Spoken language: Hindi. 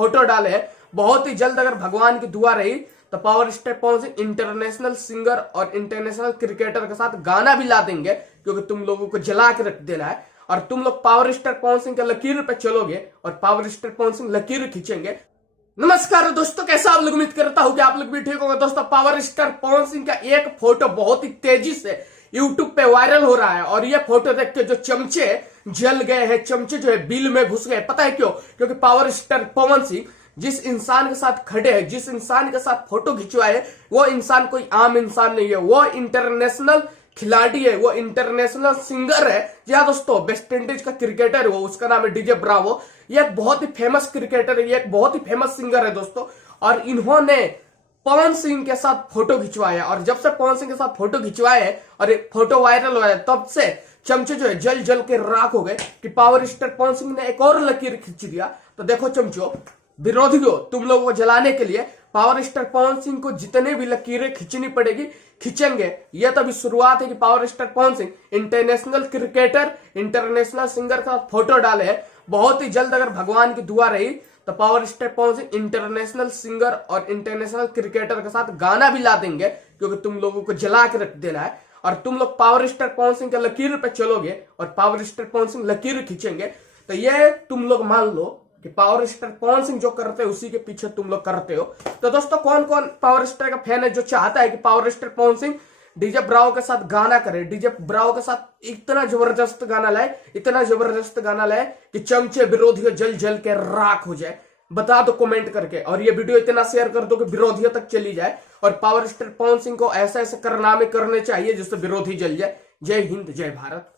फोटो डाले हैं। बहुत ही जल्द अगर भगवान की दुआ रही तो power star Pawan Singh international singer और इंटरनेशनल क्रिकेटर के साथ गाना भी ला देंगे, क्योंकि तुम लोगों को जला के रख देना है। और तुम लोग पावर स्टार पवन सिंह के लकीर पे चलोगे और पावर स्टार पवन सिंह लकीर खींचेंगे। नमस्कार दोस्तों, कैसा आप लोग? उम्मीद करता हूं कि आप लोग भी ठीक होंगे। दोस्तों, पावर स्टार पवन सिंह का एक फोटो बहुत ही तेजी से यूट्यूब पे वायरल हो रहा है और ये फोटो देख के जो चमचे जल गए हैं, चमचे जो है बिल में घुस गए। पता है क्यों? क्योंकि पावर स्टार पवन सिंह जिस इंसान के साथ खड़े हैं, जिस इंसान के साथ फोटो खिंचवाए, वो इंसान कोई आम इंसान नहीं है। वो इंटरनेशनल खिलाड़ी है, वो इंटरनेशनल सिंगर है। जी हाँ दोस्तों, वेस्ट इंडीज का क्रिकेटर है वो, उसका नाम है डीजे ब्रावो। ये एक बहुत ही फेमस क्रिकेटर है, ये एक बहुत ही फेमस सिंगर है दोस्तों। और इन्होंने पवन सिंह के साथ फोटो खिंचवाया और जब से पवन सिंह के साथ फोटो खिंचवाए और फोटो वायरल हुआ है, तब से चमचे जो है जल जल के राख हो गए कि पावर स्टार पवन सिंह ने एक और लकीर खींच दिया। तो देखो चमचो, विरोधियों, तुम लोगों को जलाने के लिए पावर स्टार पवन सिंह को जितने भी लकीरें खींचनी पड़ेगी, खींचेंगे। यह तो अभी शुरुआत है कि power star Pawan Singh international cricketer, international singer का फोटो डाले हैं। बहुत ही जल्द अगर भगवान की दुआ रही तो power star Pawan Singh international singer और इंटरनेशनल क्रिकेटर के साथ गाना भी ला देंगे, क्योंकि तुम लोगों को जला के रख देना है। और तुम लोग पावर स्टार पवन सिंह के लकीर पे चलोगे और पावर स्टार पवन सिंह लकीर खींचेंगे। तो ये तुम लोग मान लो कि पावर स्टार पवन सिंह जो करते हैं उसी के पीछे तुम लोग करते हो। तो दोस्तों, कौन कौन पावर स्टार का फैन है जो चाहता है कि power star Pawan Singh DJ Bravo के साथ गाना करे, डीजे ब्रावो के साथ इतना जबरदस्त गाना लाए, इतना जबरदस्त गाना लाए कि चमचे विरोधियों जल जल के राख हो जाए? बता दो कमेंट करके। और ये वीडियो इतना शेयर कर दो कि विरोधियों तक चली जाए और पावर स्टार पवन सिंह को ऐसे ऐसे कारनामे करने चाहिए जिससे विरोधी जल जाए। जय हिंद, जय भारत।